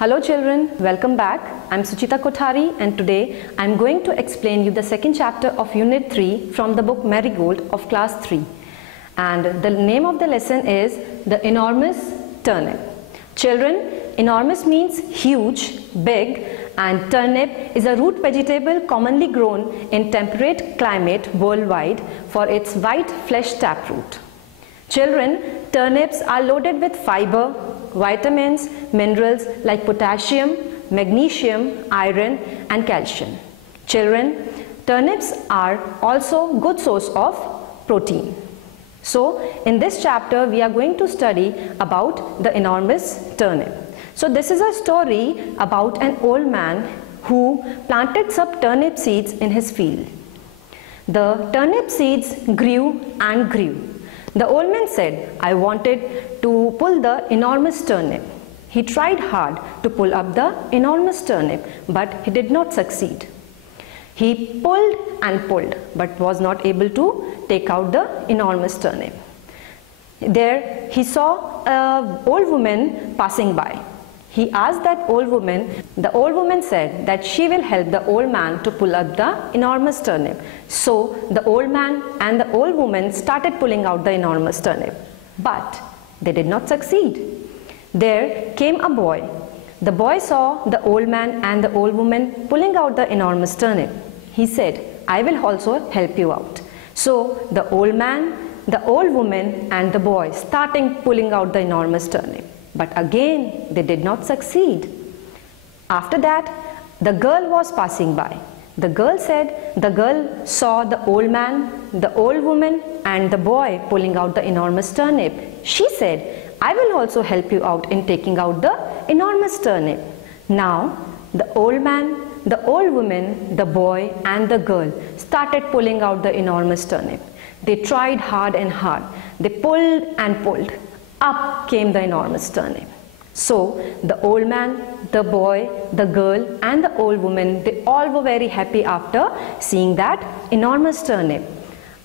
Hello children, welcome back. I'm Suchita Kothari and today I'm going to explain you the second chapter of Unit 3 from the book Marigold of Class 3. And the name of the lesson is The Enormous Turnip. Children, enormous means huge, big, and turnip is a root vegetable commonly grown in temperate climate worldwide for its white flesh taproot. Children, turnips are loaded with fiber, vitamins, minerals like potassium, magnesium, iron and calcium. Children, turnips are also good source of protein. So, in this chapter we are going to study about the enormous turnip. So, this is a story about an old man who planted some turnip seeds in his field. The turnip seeds grew and grew. The old man said, I wanted to pull the enormous turnip. He tried hard to pull up the enormous turnip, but he did not succeed. He pulled and pulled, but was not able to take out the enormous turnip. There he saw an old woman passing by. He asked that old woman. The old woman said that she will help the old man to pull up the enormous turnip. So the old man and the old woman started pulling out the enormous turnip. But they did not succeed. There came a boy. The boy saw the old man and the old woman pulling out the enormous turnip. He said, I will also help you out. So the old man, the old woman and the boy started pulling out the enormous turnip. But again, they did not succeed. After that, the girl was passing by. The girl saw the old man, the old woman and the boy pulling out the enormous turnip. She said, I will also help you out in taking out the enormous turnip. Now, the old man, the old woman, the boy and the girl started pulling out the enormous turnip. They tried hard and hard. They pulled and pulled. Up came the enormous turnip. So the old man, the boy, the girl and the old woman, they all were very happy after seeing that enormous turnip.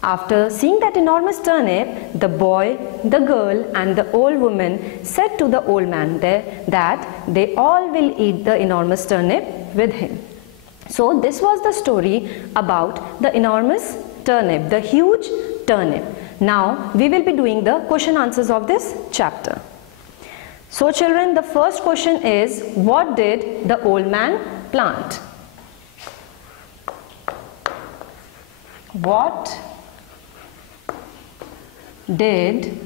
After seeing that enormous turnip, the boy, the girl and the old woman said to the old man that they all will eat the enormous turnip with him. So this was the story about the enormous turnip, the huge turnip. Now we will be doing the question answers of this chapter. So children, the first question is, what did the old man plant? What did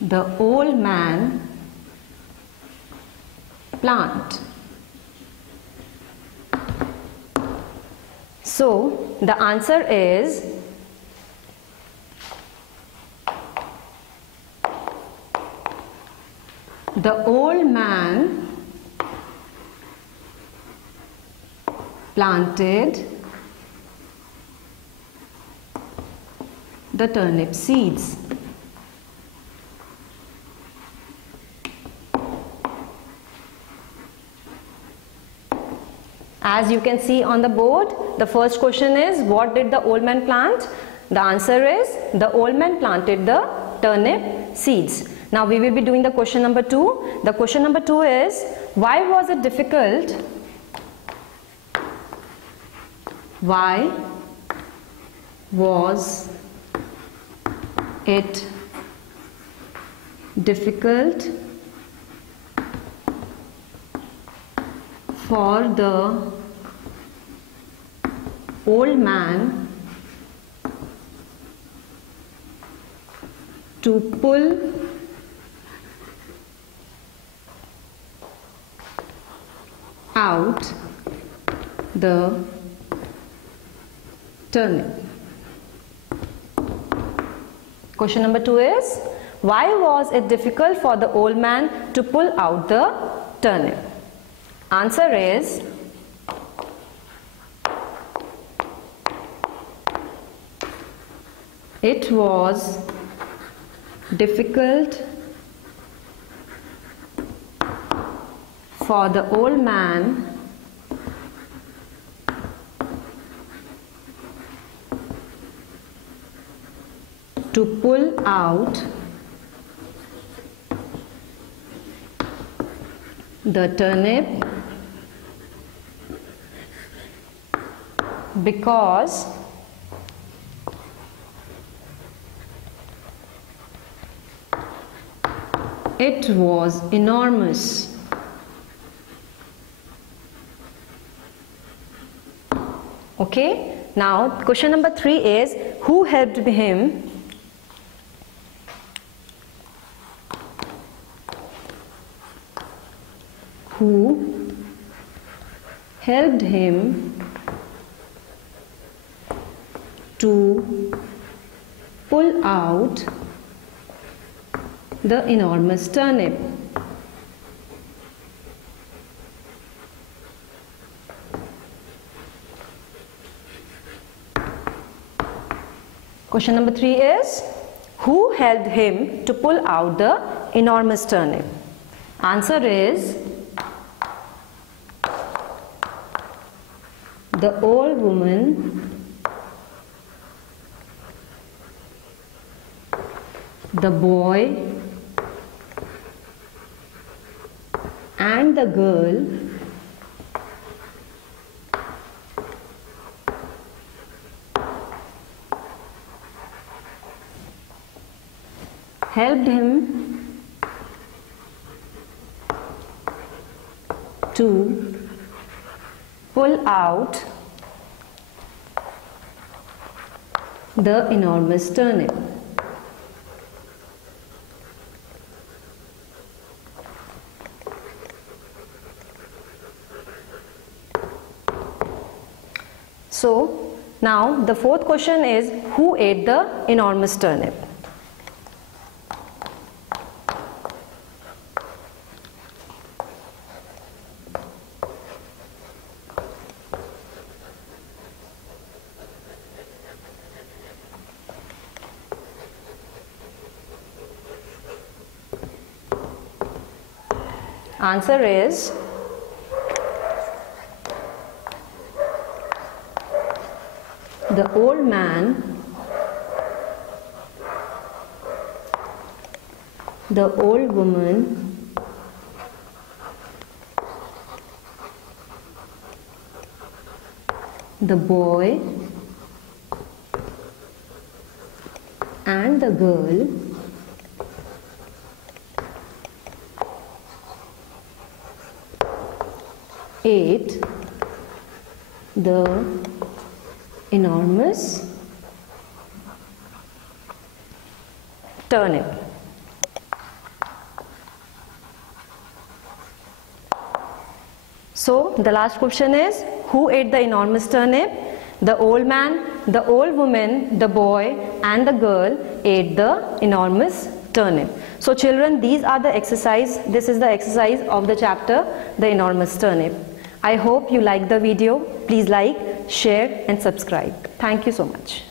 the old man plant? So the answer is the old man planted the turnip seeds. As you can see on the board, the first question is, what did the old man plant? The answer is, the old man planted the turnip seeds. Now we will be doing the question number 2. The question number 2 is, why was it difficult? Why was it difficult for the old man to pull out the turnip? Question number 2 is, why was it difficult for the old man to pull out the turnip? Answer is, it was difficult for the old man to pull out the turnip because it was enormous. Okay, now question number 3 is who helped him? Who helped him to pull out the enormous turnip? Question number 3 is who helped him to pull out the enormous turnip? Answer is the old woman, the boy, and the girl helped him to pull out the enormous turnip. So now the fourth question is who ate the enormous turnip? Answer is the old man, the old woman, the boy, and the girl ate the enormous turnip. So the last question is who ate the enormous turnip? The old man, the old woman, the boy, and the girl ate the enormous turnip. So children, these are the exercise. This is the exercise of the chapter, the enormous turnip. I hope you like the video. Please like, share, and subscribe. Thank you so much.